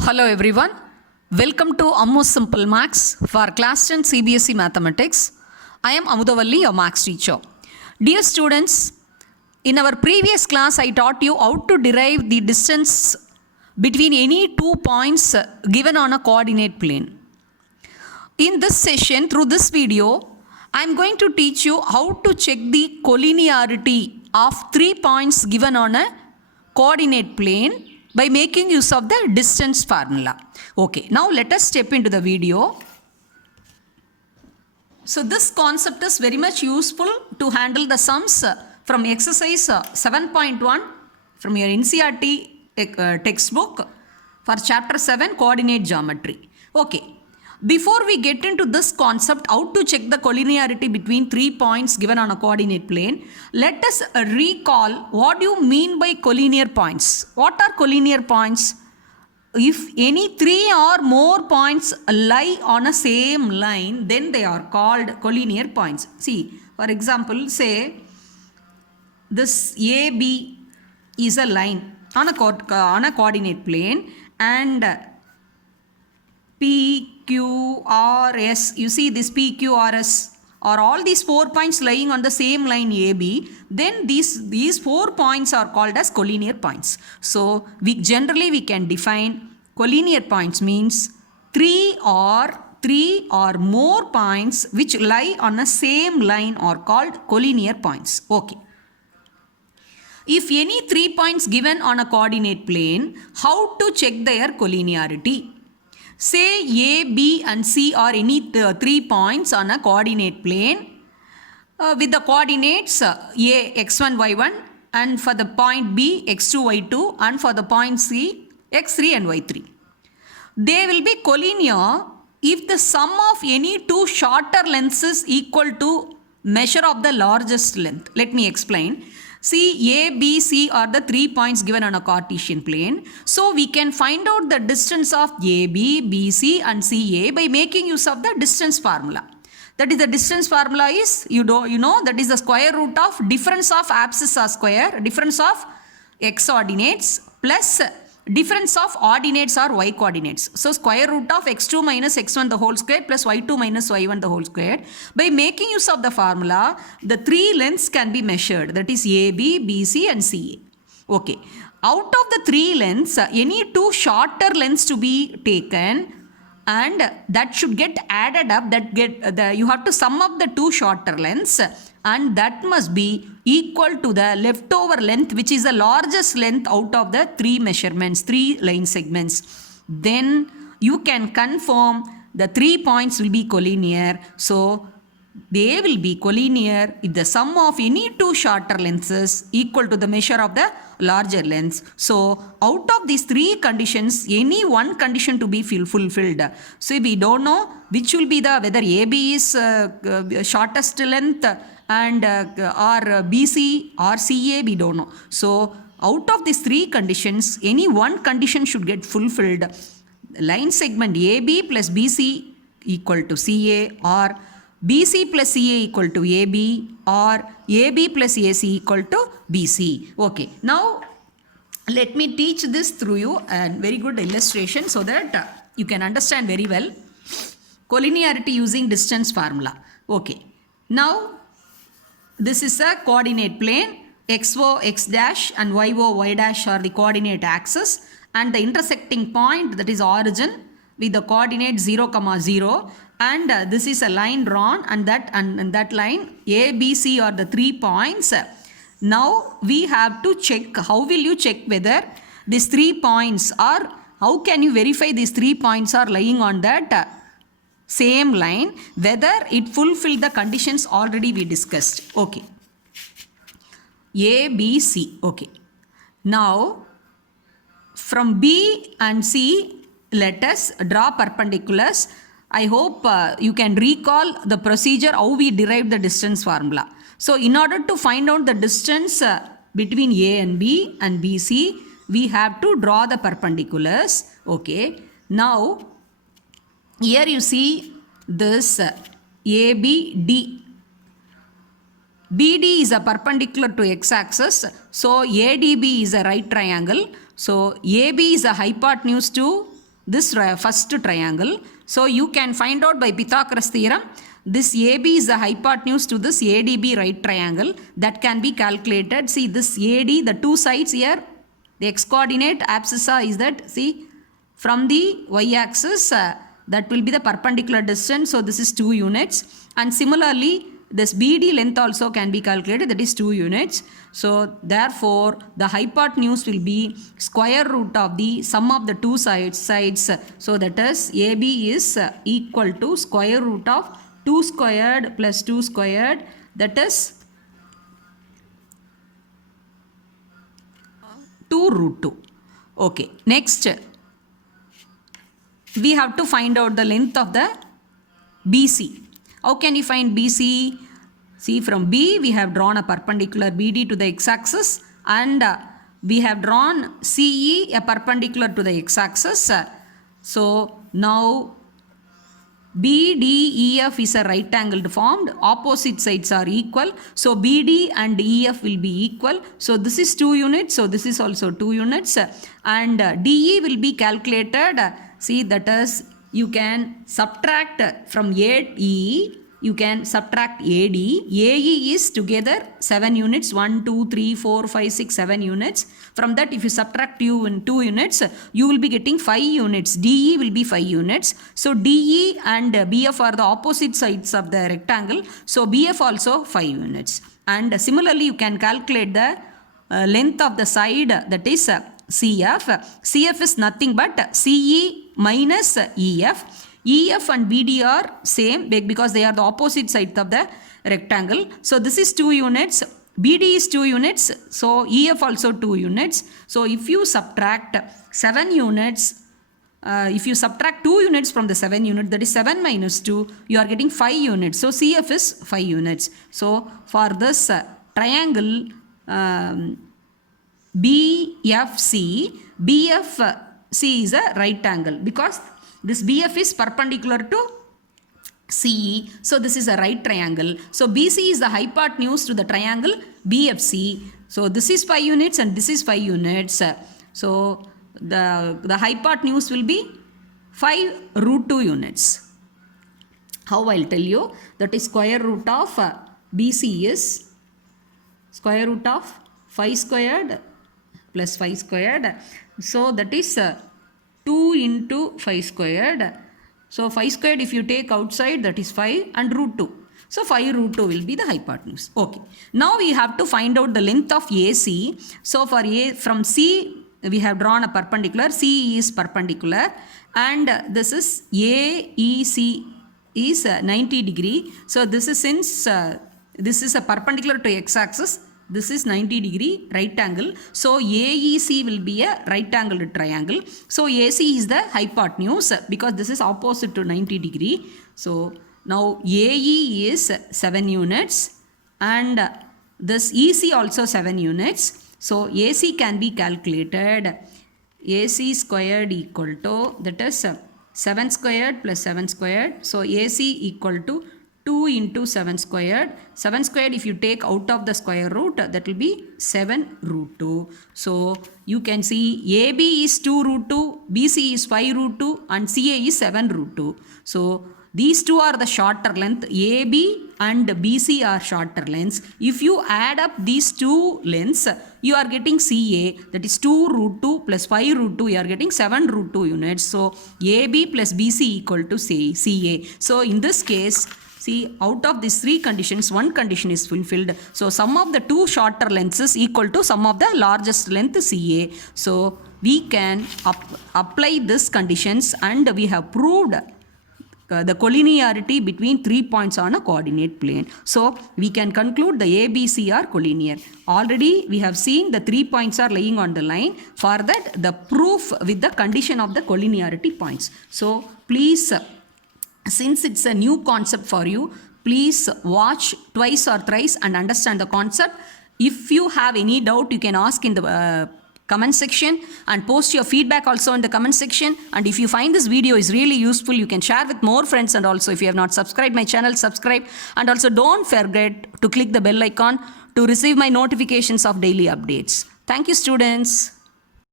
Hello everyone. Welcome to Ammu Simple Maths for Class 10 CBSE Mathematics. I am Amudavalli, your Maths teacher. Dear students, in our previous class I taught you how to derive the distance between any 2 points given on a coordinate plane. In this session, through this video, I am going to teach you how to check the collinearity of 3 points given on a coordinate plane by making use of the distance formula. Okay, now let us step into the video. So this concept is very much useful to handle the sums from exercise 7.1 from your NCERT textbook for chapter 7 coordinate geometry. Okay, before we get into this concept, how to check the collinearity between 3 points given on a coordinate plane, let us recall what you mean by collinear points. What are collinear points? If any 3 or more points lie on a same line, then they are called collinear points. See, for example, say this AB is a line on a coordinate plane, and PQRS, you see this PQRS are all these 4 points lying on the same line AB, then these 4 points are called as collinear points. So we can define collinear points means 3 or more points which lie on a same line are called collinear points. Okay. If any 3 points given on a coordinate plane, how to check their collinearity? Say A, B and C are any 3 points on a coordinate plane with the coordinates A, x1, y1, and for the point B, x2, y2, and for the point C, x3 and y3. They will be collinear if the sum of any two shorter lengths is equal to measure of the largest length. Let me explain. See, A, B, C are the 3 points given on a Cartesian plane. So we can find out the distance of AB, BC and CA by making use of the distance formula. That is, the distance formula is, you know, that is the square root of difference of abscissa are square, difference of x ordinates plus difference of ordinates or y coordinates. So square root of x2 minus x1 the whole square plus y2 minus y1 the whole square. By making use of the formula, the 3 lengths can be measured, that is AB, BC and CA. Okay. Out of the 3 lengths, any 2 shorter lengths to be taken, and that should get added up, you have to sum up the 2 shorter lengths, and that must be equal to the leftover length, which is the largest length out of the 3 measurements, 3 line segments. Then you can confirm the 3 points will be collinear. So they will be collinear if the sum of any 2 shorter lengths is equal to the measure of the larger lengths. So out of these 3 conditions, any one condition to be fulfilled. So we don't know which will be whether AB is shortest length and or BC or CA, we don't know. So out of these 3 conditions, any one condition should get fulfilled. Line segment AB plus BC equal to CA, or BC plus CA equal to AB, or AB plus AC equal to BC. Okay, now let me teach this through you and very good illustration so that you can understand very well collinearity using distance formula. Okay, now this is a coordinate plane. XO, X dash and YO, Y dash are the coordinate axis, and the intersecting point, that is origin, with the coordinate 0, 0, and this is a line drawn, and that line A, B, C are the 3 points. Now we have to check. How will you check whether these 3 points are, how can you verify these 3 points are lying on that same line, whether it fulfilled the conditions already we discussed. Okay. A, B, C. Okay. Now from B and C, let us draw perpendiculars. I hope you can recall the procedure how we derived the distance formula. So in order to find out the distance between A and B and BC, we have to draw the perpendiculars. Okay. Now here you see this ABD. BD is a perpendicular to x-axis. So ADB is a right triangle. So AB is a hypotenuse to this first triangle. So you can find out by Pythagoras theorem, this AB is the hypotenuse to this ADB right triangle. That can be calculated. See this AD, the two sides here, the x coordinate abscissa is that, see, from the y axis, that will be the perpendicular distance. So this is 2 units. And similarly, this BD length also can be calculated, that is 2 units. So therefore, the hypotenuse will be square root of the sum of the two sides. So that is AB is equal to square root of 2 squared plus 2 squared, that is 2 root 2. Okay, next we have to find out the length of the BC. How can you find BC? See, from B we have drawn a perpendicular BD to the x-axis, and we have drawn CE a perpendicular to the x-axis. So now BDEF is a right angled formed, opposite sides are equal. So BD and EF will be equal. So this is 2 units, so this is also 2 units. And DE will be calculated. See, that is, you can subtract from AE, you can subtract AD. AE is together 7 units, 1, 2, 3, 4, 5, 6, 7 units. From that, if you subtract 2 units, you will be getting 5 units. DE will be 5 units. So DE and BF are the opposite sides of the rectangle. So BF also 5 units. And similarly, you can calculate the length of the side, that is CF. CF is nothing but CE minus EF. EF and BD are same because they are the opposite sides of the rectangle. So this is 2 units. BD is 2 units. So EF also 2 units. So if you subtract 7 units, if you subtract 2 units from the 7 unit, that is 7 minus 2, you are getting 5 units. So CF is 5 units. So for this triangle BFC, BFC is a right angle because this BF is perpendicular to CE. So this is a right triangle. So BC is the hypotenuse to the triangle BFC. So this is 5 units and this is 5 units. So the hypotenuse will be 5 root 2 units. How I'll tell you, that is square root of BC is square root of 5 squared plus 5 squared. So that is 2 into 5 squared. So 5 squared if you take outside, that is 5 and root 2. So 5 root 2 will be the hypotenuse. Okay. Now we have to find out the length of AC. So for A, from C we have drawn a perpendicular. CE is perpendicular and this is AEC is 90 degree. So this is since this is a perpendicular to x-axis. This is 90 degree right angle. So AEC will be a right angled triangle. So AC is the hypotenuse because this is opposite to 90 degree. So now AE is 7 units and this EC also 7 units. So AC can be calculated. AC squared equal to, that is 7 squared plus 7 squared. So AC equal to 2 into 7 squared. 7 squared if you take out of the square root, that will be 7 root 2. So you can see AB is 2 root 2, BC is 5 root 2 and CA is 7 root 2. So these two are the shorter length. AB and BC are shorter lengths. If you add up these two lengths, you are getting CA, that is 2 root 2 plus 5 root 2, you are getting 7 root 2 units. So AB plus BC equal to CA. So in this case, see, out of these 3 conditions, one condition is fulfilled. So sum of the 2 shorter lengths is equal to sum of the largest length CA. So we can apply these conditions and we have proved the collinearity between 3 points on a coordinate plane. So we can conclude the ABC are collinear. Already we have seen the 3 points are lying on the line. For that, the proof with the condition of the collinearity points. So please, since it's a new concept for you, please watch twice or thrice and understand the concept. If you have any doubt, you can ask in the comment section and post your feedback also in the comment section. And if you find this video is really useful, you can share with more friends. And also if you have not subscribed my channel, subscribe. And also don't forget to click the bell icon to receive my notifications of daily updates. Thank you, students.